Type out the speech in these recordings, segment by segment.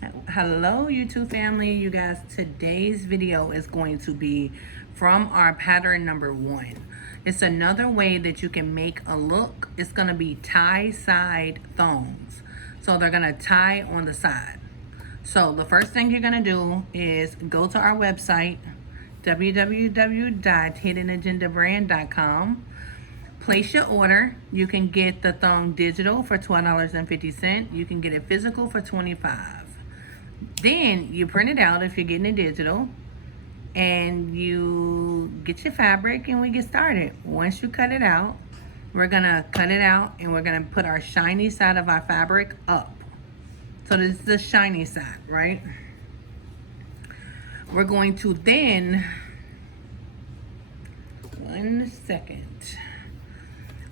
Hello YouTube family, you guys. Today's video is going to be from our pattern number 1. It's another way that you can make a look. It's going to be tie side thongs. So they're going to tie on the side. So the first thing you're going to do is go to our website, www.hiddenagendabrand.com. Place your order. You can get the thong digital for $12.50. You can get it physical for $25. Then you print it out if you're getting it digital, and you get your fabric and we get started. Once you cut it out, we're gonna cut it out and we're gonna put our shiny side of our fabric up. So this is the shiny side, right? We're going to then,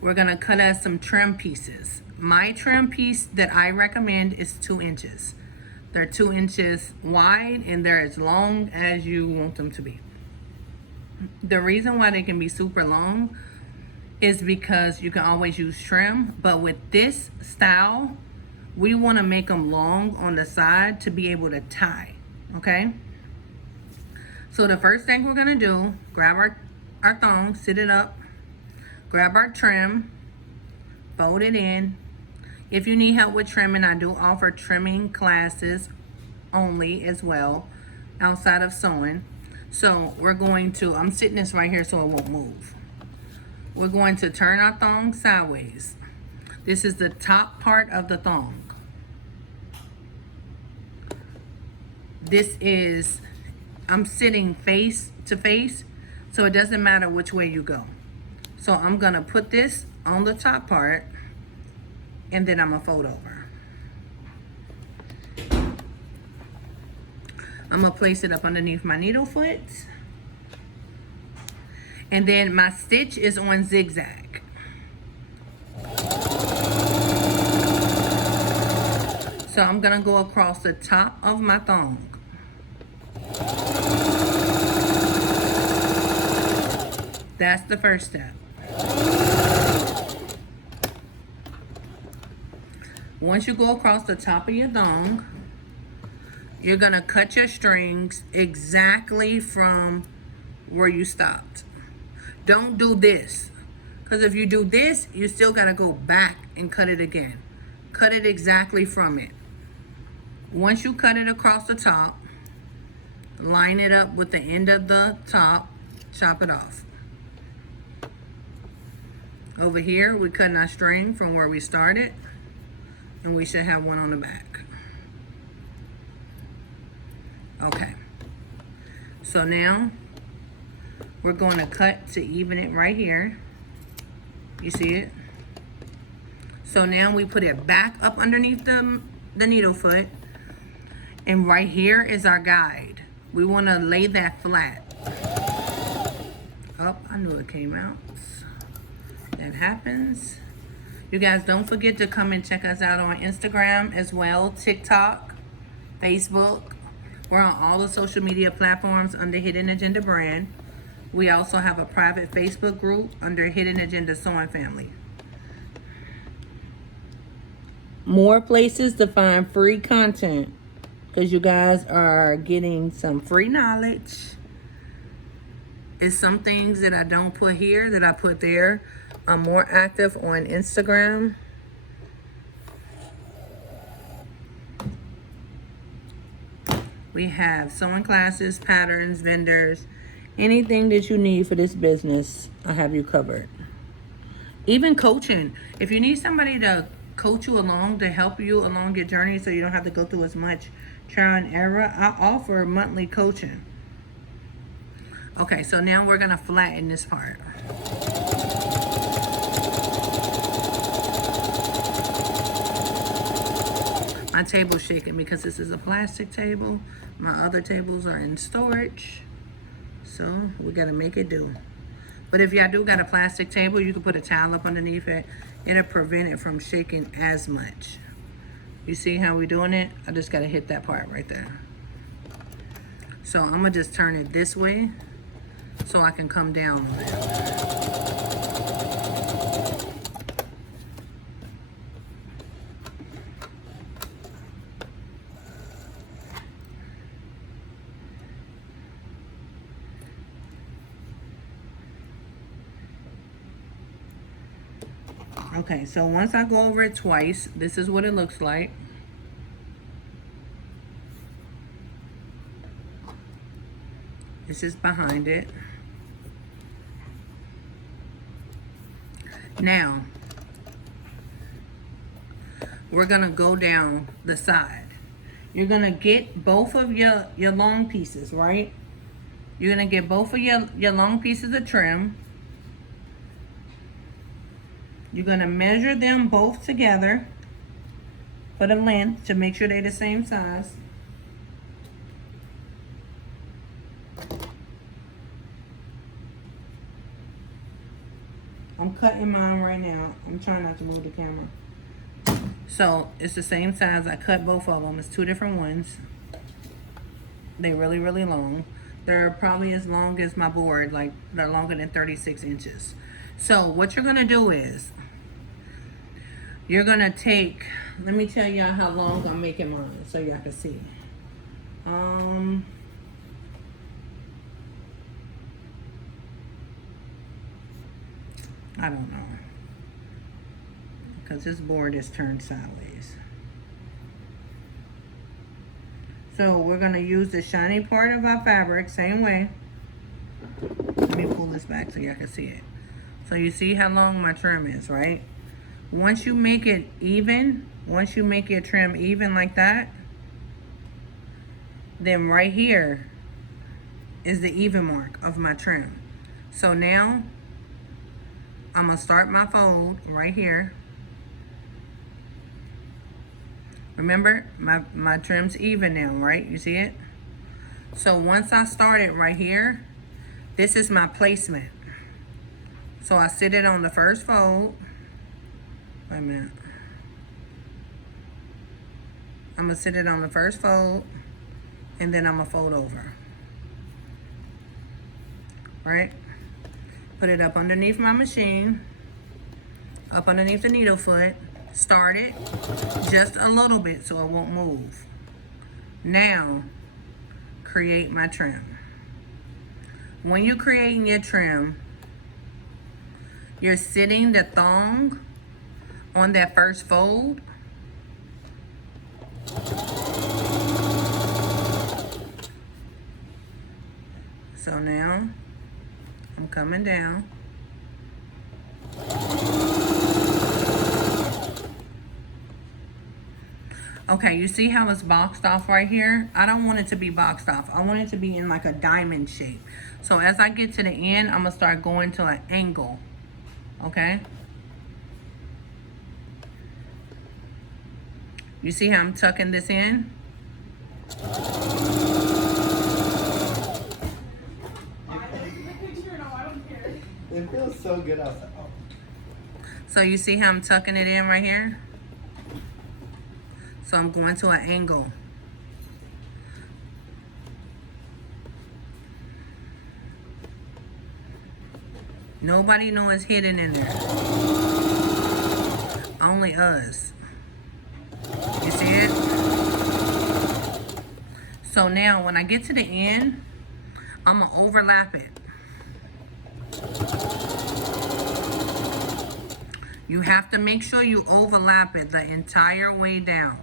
we're gonna cut us some trim pieces. My trim piece that I recommend is 2 inches. They're 2 inches wide and they're as long as you want them to be. The reason why they can be super long is because you can always use trim, but with this style, we want to make them long on the side to be able to tie, okay? So the first thing we're gonna do, grab our thong, sit it up, grab our trim, fold it in. If you need help with trimming, I do offer trimming classes only as well, outside of sewing. So we're going to, I'm sitting this right here so it won't move. We're going to turn our thong sideways. This is the top part of the thong. This is, I'm sitting face to face, so it doesn't matter which way you go. So I'm gonna put this on the top part, and then I'm gonna fold over. I'm gonna place it up underneath my needle foot. And then my stitch is on zigzag. So I'm gonna go across the top of my thong. That's the first step. Once you go across the top of your thong, you're gonna cut your strings exactly from where you stopped. Don't do this, because if you do this, you still gotta go back and cut it again. Cut it exactly from it. Once you cut it across the top, line it up with the end of the top, chop it off. Over here, we're cutting our string from where we started, and we should have one on the back. Okay, so now we're going to cut to even it right here. You see it? So now we put it back up underneath the needle foot, and right here is our guide. We want to lay that flat. Oh, I knew it came out. That happens. You guys don't forget to come and check us out on Instagram as well, TikTok, Facebook. We're on all the social media platforms under Hidden Agenda Brand. We also have a private Facebook group under Hidden Agenda Sewing Family. More places to find free content, because you guys are getting some free knowledge. It's some things that I don't put here that I put there. I'm more active on Instagram. We have sewing classes, patterns, vendors, anything that you need for this business, I have you covered. Even coaching. If you need somebody to coach you along, to help you along your journey so you don't have to go through as much trial and error, I offer monthly coaching. Okay, so now we're gonna flatten this part. My table's shaking because this is a plastic table. My other tables are in storage, so we gotta make it do. But if y'all do got a plastic table, you can put a towel up underneath it. It'll prevent it from shaking as much. You see how we're doing it? I just gotta hit that part right there. So I'm gonna just turn it this way so I can come down on it. Okay, so once I go over it twice, this is what it looks like. This is behind it. Now, we're gonna go down the side. You're gonna get both of your long pieces, right? You're gonna get both of your long pieces of trim. You're gonna measure them both together for the length to make sure they're the same size. I'm cutting mine right now. I'm trying not to move the camera. So it's the same size. I cut both of them. It's two different ones. They're really, really long. They're probably as long as my board, like they're longer than 36 inches. So what you're gonna do is, you're gonna take, let me tell y'all how long I'm making mine so y'all can see. I don't know, because this board is turned sideways. So we're gonna use the shiny part of our fabric, same way. Let me pull this back so y'all can see it. So you see how long my trim is, right? Once you make it even, once you make your trim even like that, then right here is the even mark of my trim. So now I'm gonna start my fold right here. Remember, my trim's even now, right? You see it? So once I start it right here, this is my placement. So I sit it on the first fold. Wait a minute. I'm gonna sit it on the first fold, and then I'm gonna fold over. Right? Put it up underneath my machine, up underneath the needle foot, start it just a little bit so it won't move. Now, create my trim. When you're creating your trim, you're sitting the thong on that first fold. So now, I'm coming down. Okay, you see how it's boxed off right here? I don't want it to be boxed off. I want it to be in like a diamond shape. So as I get to the end, I'm gonna start going to an angle, okay? You see how I'm tucking this in? It feels so good outside. So you see how I'm tucking it in right here? So I'm going to an angle. Nobody knows it's hidden in there. Only us. You see it? So now when I get to the end, I'm gonna overlap it. You have to make sure you overlap it the entire way down.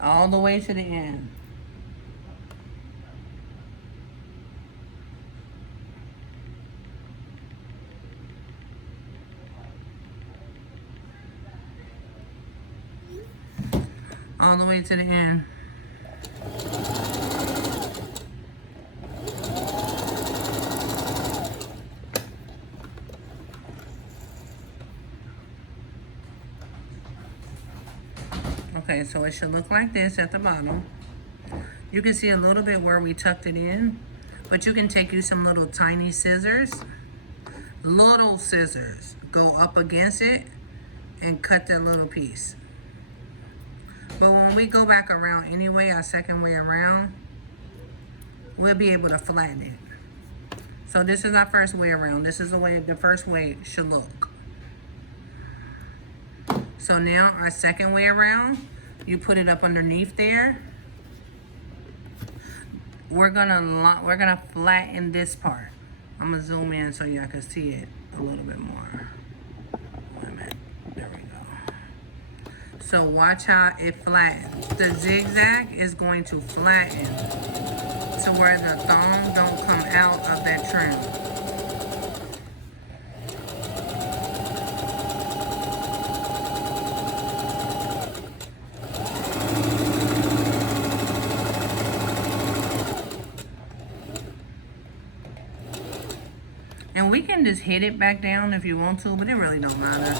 All the way to the end. all the way to the end. Okay, so it should look like this at the bottom. You can see a little bit where we tucked it in, but you can take you some little tiny scissors. Little scissors. Go up against it and cut that little piece. But when we go back around anyway, our second way around, we'll be able to flatten it. So this is our first way around. This is the way the first way should look. So now our second way around, you put it up underneath there. We're gonna flatten this part. I'm gonna zoom in so y'all can see it a little bit more. Wait a minute. There we go. So watch how it flattens. The zigzag is going to flatten to where the thong don't come out of that trim. And we can just hit it back down if you want to, but it really don't matter.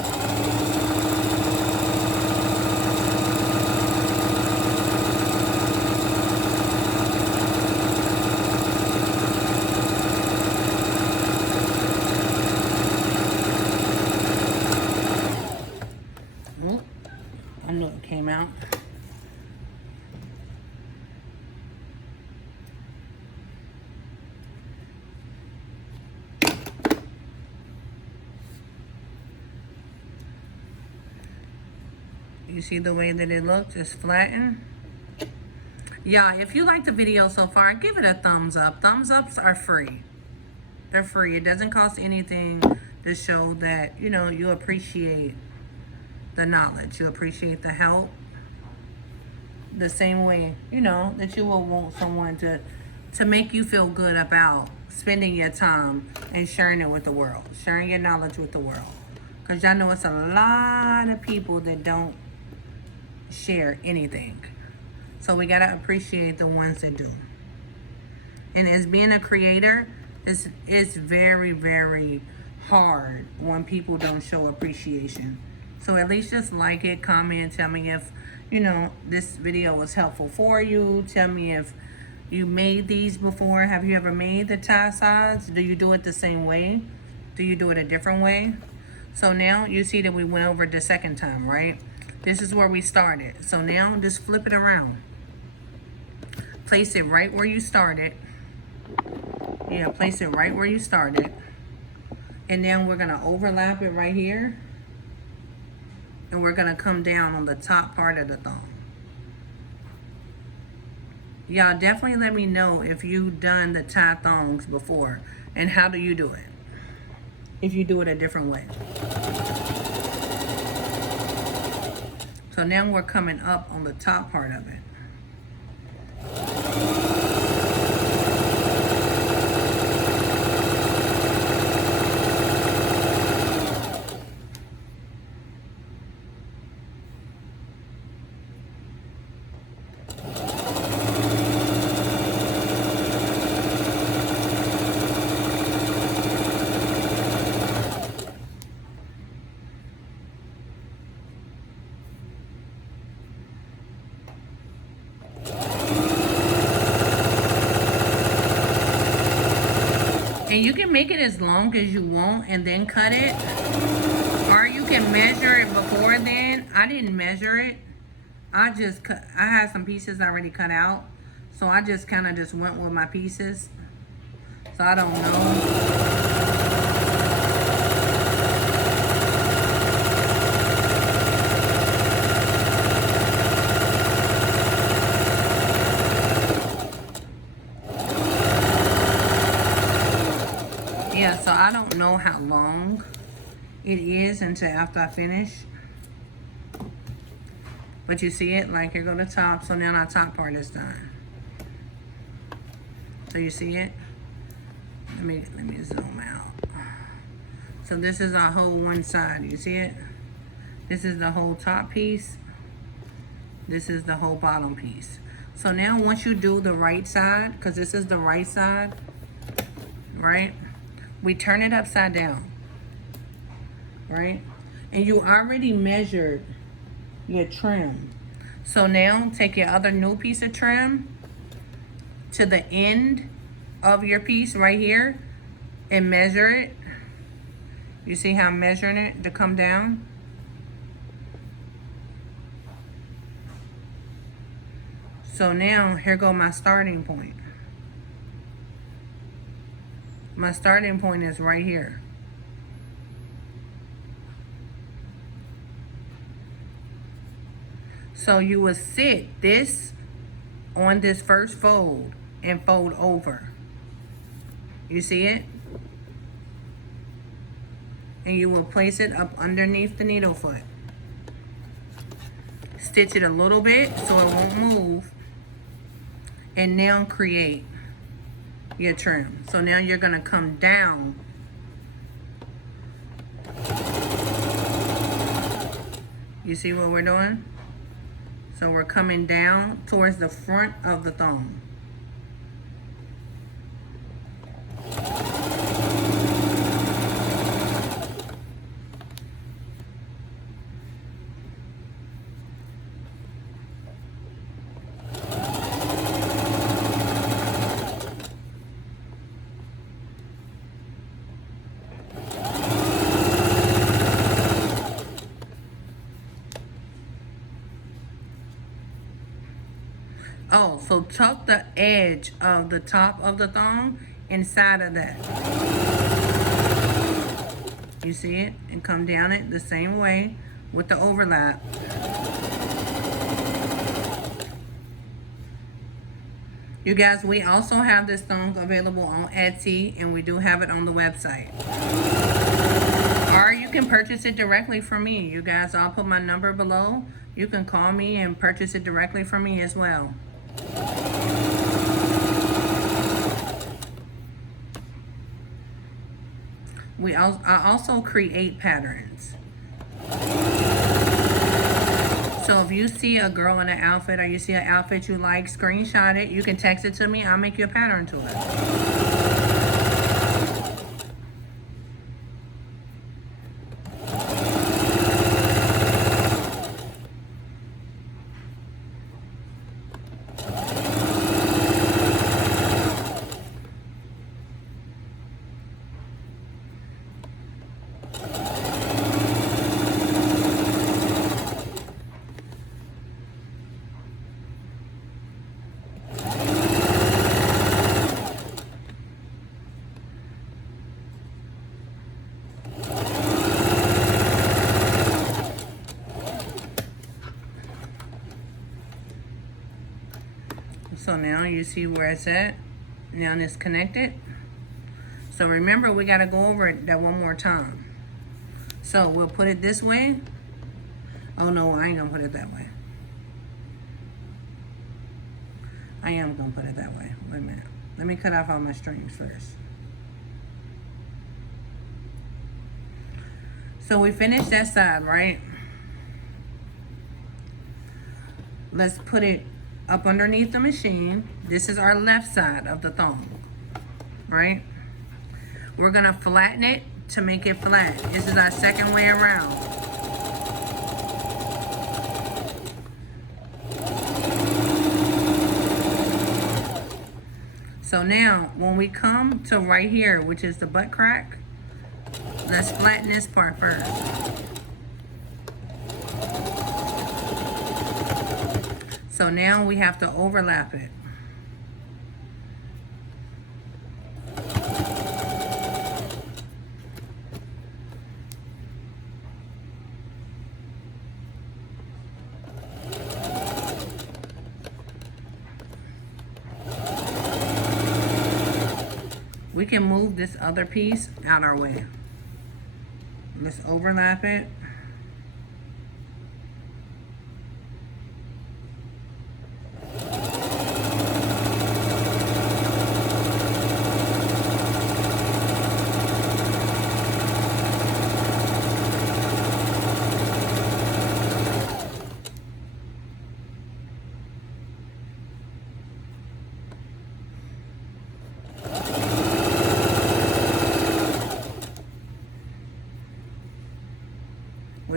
Oh, I knew it came out. You see the way that it looks? It's flattened. Yeah, if you like the video so far, give it a thumbs up. Thumbs ups are free. They're free. It doesn't cost anything to show that, you know, you appreciate the knowledge. You appreciate the help. The same way, you know, that you will want someone to make you feel good about spending your time and sharing it with the world. Sharing your knowledge with the world. Because y'all know it's a lot of people that don't share anything. So we gotta appreciate the ones that do. And as being a creator, it's very, very hard when people don't show appreciation. So at least just like it, comment, tell me if, you know, this video was helpful for you. Tell me if you made these before. Have you ever made the tie sides? Do you do it the same way? Do you do it a different way? So now you see that we went over the second time, right? This is where we started. So now just flip it around. Place it right where you started. Yeah, place it right where you started. And then we're gonna overlap it right here. And we're gonna come down on the top part of the thong. Y'all definitely let me know if you've done the tie thongs before. And how do you do it? If you do it a different way. So now we're coming up on the top part of it. And you can make it as long as you want and then cut it. Or you can measure it before then. I didn't measure it. I just cut, I had some pieces already cut out. So I just kind of just went with my pieces. So I don't know. Yeah, so I don't know how long it is until after I finish. But you see it, like here go the top. So now our top part is done. So you see it? Let me zoom out. So this is our whole one side. You see it? This is the whole top piece. This is the whole bottom piece. So now once you do the right side, because this is the right side, right? We turn it upside down, right? And you already measured your trim. So now take your other new piece of trim to the end of your piece right here and measure it. You see how I'm measuring it to come down? So now here go my starting point. My starting point is right here. So you will sit this on this first fold and fold over. You see it? And you will place it up underneath the needle foot. Stitch it a little bit so it won't move. And now create your trim. So now you're gonna come down. You see what we're doing? So we're coming down towards the front of the thong. Oh, so tuck the edge of the top of the thong inside of that. You see it? And come down it the same way with the overlap. You guys, we also have this thong available on Etsy, and we do have it on the website. Or you can purchase it directly from me. You guys, I'll put my number below. You can call me and purchase it directly from me as well. I also create patterns. So if you see a girl in an outfit or you see an outfit you like, screenshot it. You can text it to me. I'll make you a pattern to it. So now you see where it's at. Now it's connected. So remember, we got to go over it that one more time. So we'll put it this way. Oh no, I ain't gonna put it that way. I am gonna put it that way. Wait a minute. Let me cut off all my strings first. So we finished that side, right? Let's put it up underneath the machine. This is our left side of the thong, right? We're gonna flatten it to make it flat. This is our second way around. So now, when we come to right here, which is the butt crack, let's flatten this part first. So now we have to overlap it. We can move this other piece out our way. Let's overlap it.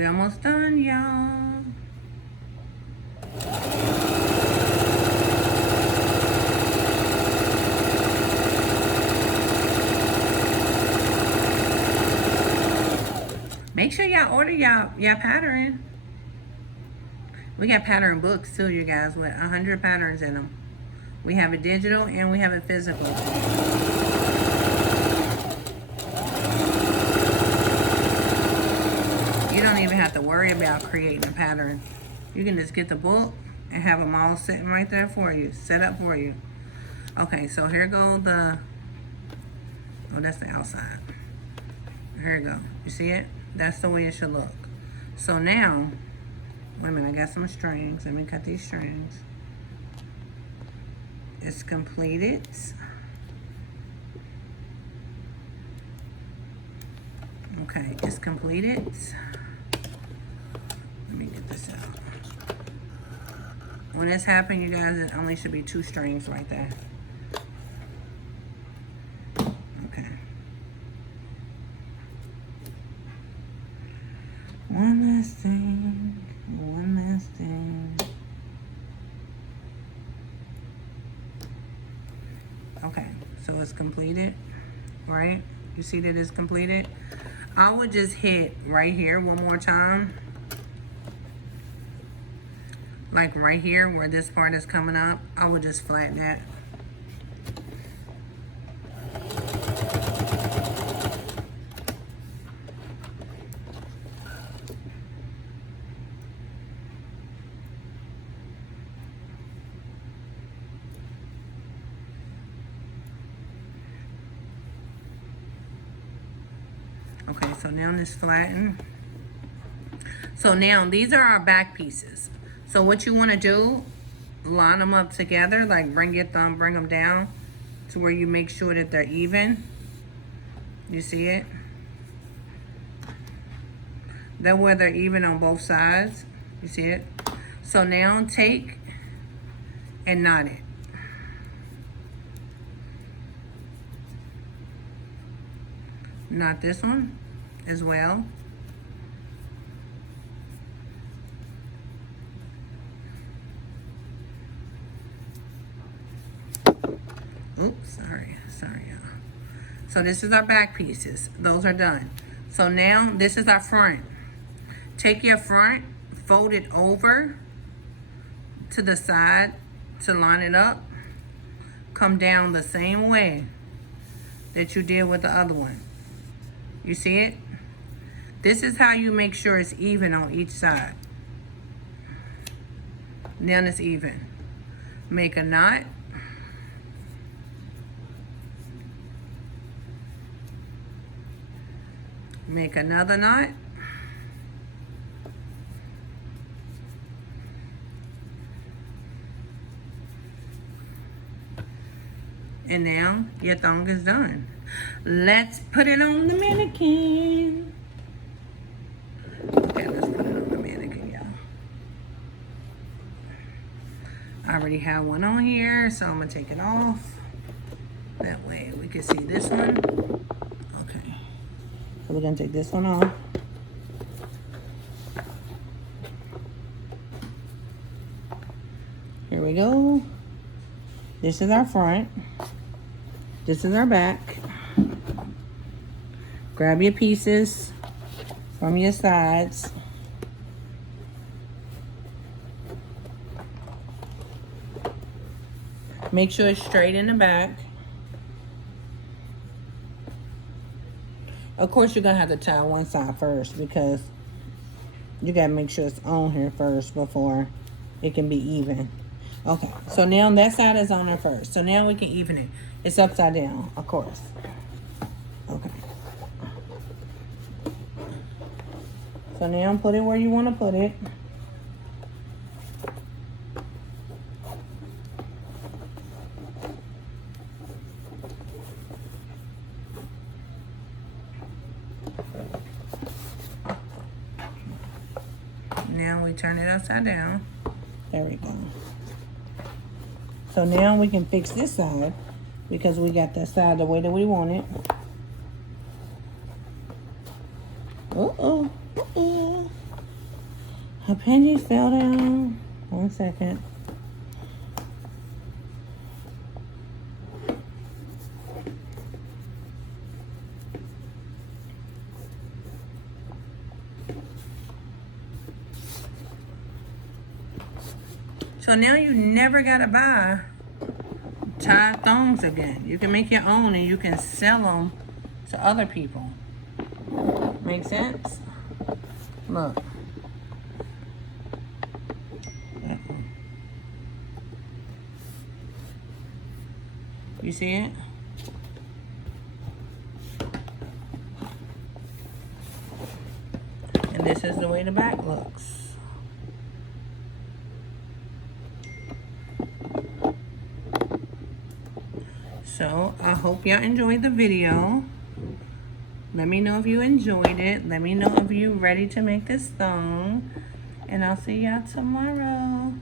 We almost done, y'all. Make sure y'all order y'all pattern. We got pattern books too, you guys, with 100 patterns in them. We have it digital and we have it physical. You don't even have to worry about creating a pattern. You can just get the book and have them all sitting right there for you, set up for you. Okay, so here go the, oh, that's the outside. Here you go. You see it? That's the way it should look. So now, wait a minute, I got some strings. Let me cut these strings. It's completed. Okay, it's completed. Let me get this out. When this happens, you guys, it only should be 2 strings right there. Okay. One last thing. One last thing. Okay, so it's completed, right? You see that it's completed? I would just hit right here one more time. Like right here where this part is coming up, I would just flatten that. Okay, so now it's flattened. So now these are our back pieces. So what you want to do, line them up together, like bring your thumb, bring them down to where you make sure that they're even. You see it? That way they're even on both sides. You see it? So now take and knot it. Knot this one as well. Oops, sorry, y'all. So this is our back pieces. Those are done. So now this is our front. Take your front, fold it over to the side to line it up. Come down the same way that you did with the other one. You see it? This is how you make sure it's even on each side. Now it's even. Make a knot. Make another knot. And now your thong is done. Let's put it on the mannequin. Okay, let's put it on the mannequin, y'all. I already have one on here, so I'm gonna take it off. That way we can see this one. Okay. So we're gonna take this one off. Here we go. This is our front. This is our back. Grab your pieces from your sides. Make sure it's straight in the back. Of course, you're gonna have to tie one side first because you gotta make sure it's on here first before it can be even. Okay, so now that side is on there first. So now we can even it. It's upside down, of course. Okay. So now put it where you want to put it. Now we turn it upside down. There we go. So now we can fix this side because we got that side the way that we want it. Uh-oh. Uh-oh. panties fell down. 1 second. So now you never gotta buy tie thongs again. You can make your own and you can sell them to other people. Make sense? Look. You see it? And this is the way the back looks. So I hope y'all enjoyed the video. Let me know if you enjoyed it. Let me know if you're ready to make this thong. And I'll see y'all tomorrow.